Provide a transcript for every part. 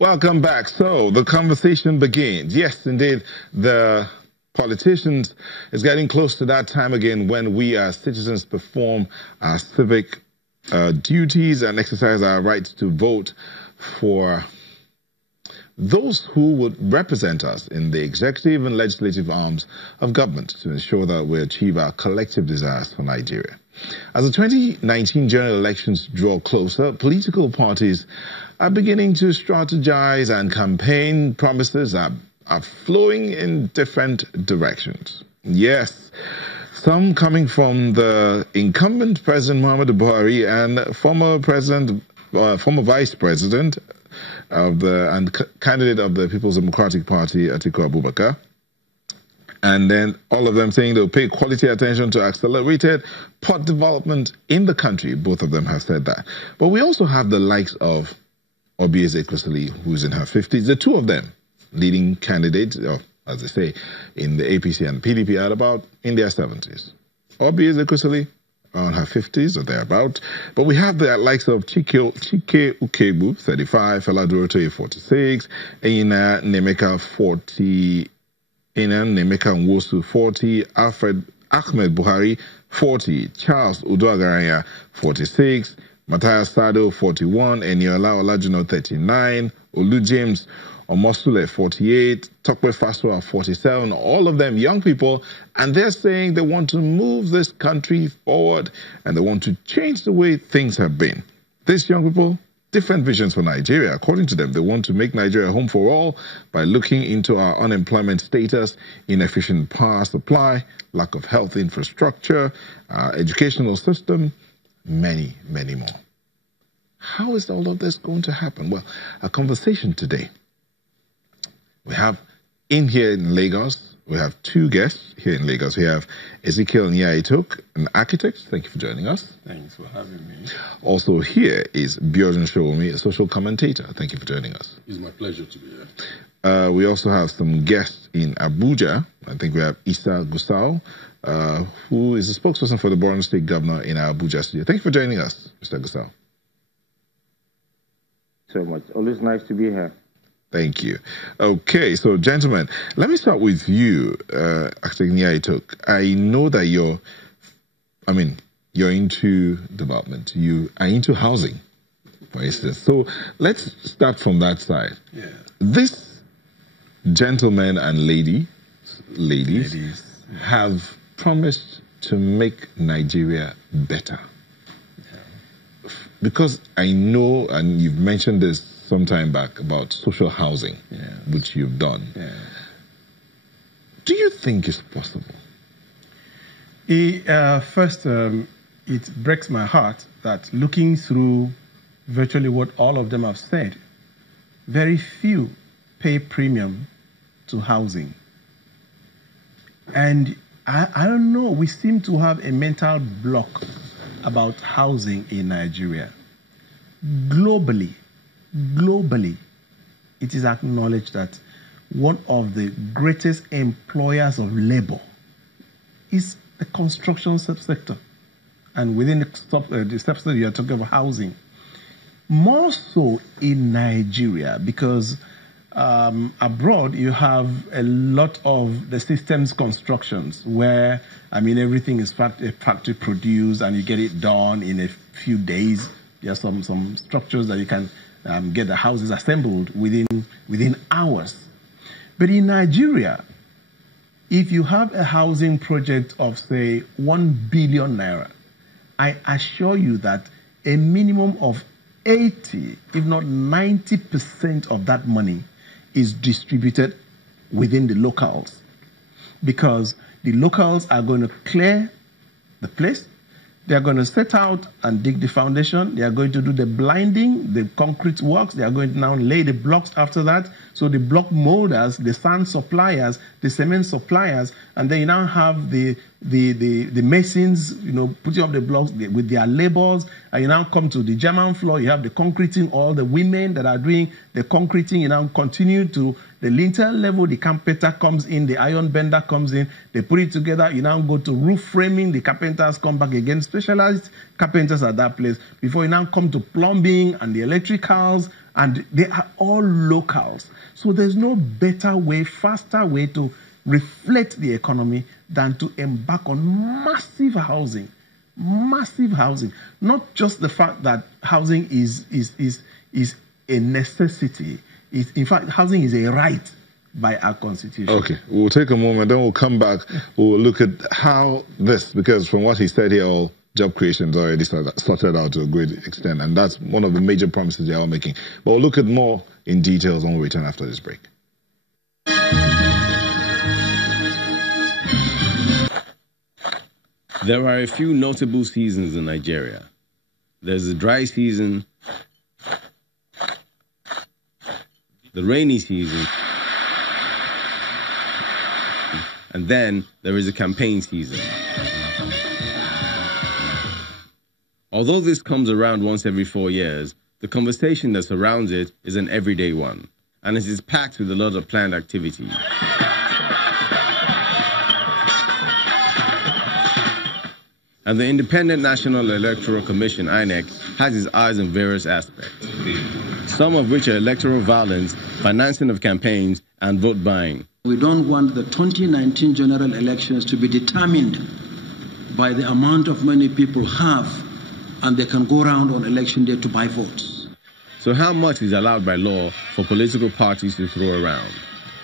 Welcome back. So the conversation begins. Yes, indeed, the politicians is getting close to that time again when we as citizens perform our civic duties and exercise our rights to vote for those who would represent us in the executive and legislative arms of government to ensure that we achieve our collective desires for Nigeria. As the 2019 general elections draw closer, political parties are beginning to strategize and campaign promises are flowing in different directions. Yes, some coming from the incumbent President Muhammadu Buhari and former Vice President and candidate of the People's Democratic Party, Atiku Abubakar. And then all of them saying they'll pay quality attention to accelerated port development in the country. Both of them have said that. But we also have the likes of Obi Ezekwesili, who's in her 50s. The two of them, leading candidates, or as they say, in the APC and PDP, are about in their 70s. Obi Ezekwesili, on her 50s or thereabout. But we have the likes of Chike Ukebu, 35, Fela Durotoye, 46, Eina Nemeka, 40, Eina Nemeka Nwosu, 40, Ahmed Buhari, 40, Charles Udoagaranya, 46, Matthias Sado, 41, Eniola Olajuno, 39, Olu James Omosule, 48, Tokwe Faswa, 47, all of them young people, and they're saying they want to move this country forward and they want to change the way things have been. These young people, different visions for Nigeria. According to them, they want to make Nigeria a home for all by looking into our unemployment status, inefficient power supply, lack of health infrastructure, our educational system, many, many more. How is all of this going to happen? Well, a conversation today. We have here in Lagos, we have two guests here in Lagos. We have Ezekiel Etok, an architect. Thank you for joining us. Thanks for having me. Also here is Sowunmi, a social commentator. Thank you for joining us. It's my pleasure to be here. We also have some guests in Abuja. I think we have Issa Gusau, who is a spokesperson for the Borno State Governor in our Abuja studio. Thank you for joining us, Mr. Gusau. So much. Always nice to be here. Thank you. Okay, so gentlemen, let me start with you, Architect Etok. I know that you're into development. You are into housing, for instance. So let's start from that side. Yeah. This gentlemen and ladies have promised to make Nigeria better. Yeah. Because I know, and you've mentioned this some time back, about social housing, which you've done. Yeah. Do you think it's possible? First, it breaks my heart that looking through virtually what all of them have said, very few pay premium to housing. And I don't know, we seem to have a mental block about housing in Nigeria. Globally, it is acknowledged that one of the greatest employers of labor is the construction subsector. And within the subsector, you're talking about housing. More so in Nigeria, because abroad you have a lot of the systems constructions where, everything is factory produced and you get it done in a few days. There are some structures that you can get the houses assembled within hours. But in Nigeria, if you have a housing project of, say, 1 billion naira, I assure you that a minimum of 80, if not 90% of that money is distributed within the locals. Because the locals are going to clear the place. They are going to set out and dig the foundation. They are going to do the blinding, the concrete works. They are going to now lay the blocks after that. So the block molders, the sand suppliers, the cement suppliers, and then you now have the masons, putting up the blocks with their labors. And you now come to the German floor. You have the concreting, all the women that are doing the concreting. You now continue to the lintel level. The carpenter comes in, the iron bender comes in. They put it together. You now go to roof framing. The carpenters come back again. Specialized carpenters at that place. Before you now come to plumbing and the electricals And they are all locals. So there's no better way, faster way to reflect the economy than to embark on massive housing. Massive housing. Not just the fact that housing is a necessity. In fact, housing is a right by our constitution. Okay, we'll take a moment, then we'll come back. We'll look at how this, because from what he said here, all job creation is already sorted out to a great extent, and that's one of the major promises they are making. But we'll look at more in details when we return after this break. There are a few notable seasons in Nigeria. There's the dry season, the rainy season, and then there is a campaign season. Although this comes around once every 4 years, the conversation that surrounds it is an everyday one, and it is packed with a lot of planned activity. And the Independent National Electoral Commission, INEC, has its eyes on various aspects, some of which are electoral violence, financing of campaigns, and vote buying. We don't want the 2019 general elections to be determined by the amount of money people have and they can go around on election day to buy votes. So how much is allowed by law for political parties to throw around?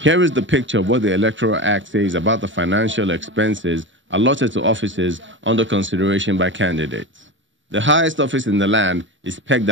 Here is the picture of what the Electoral Act says about the financial expenses allotted to offices under consideration by candidates. The highest office in the land is pegged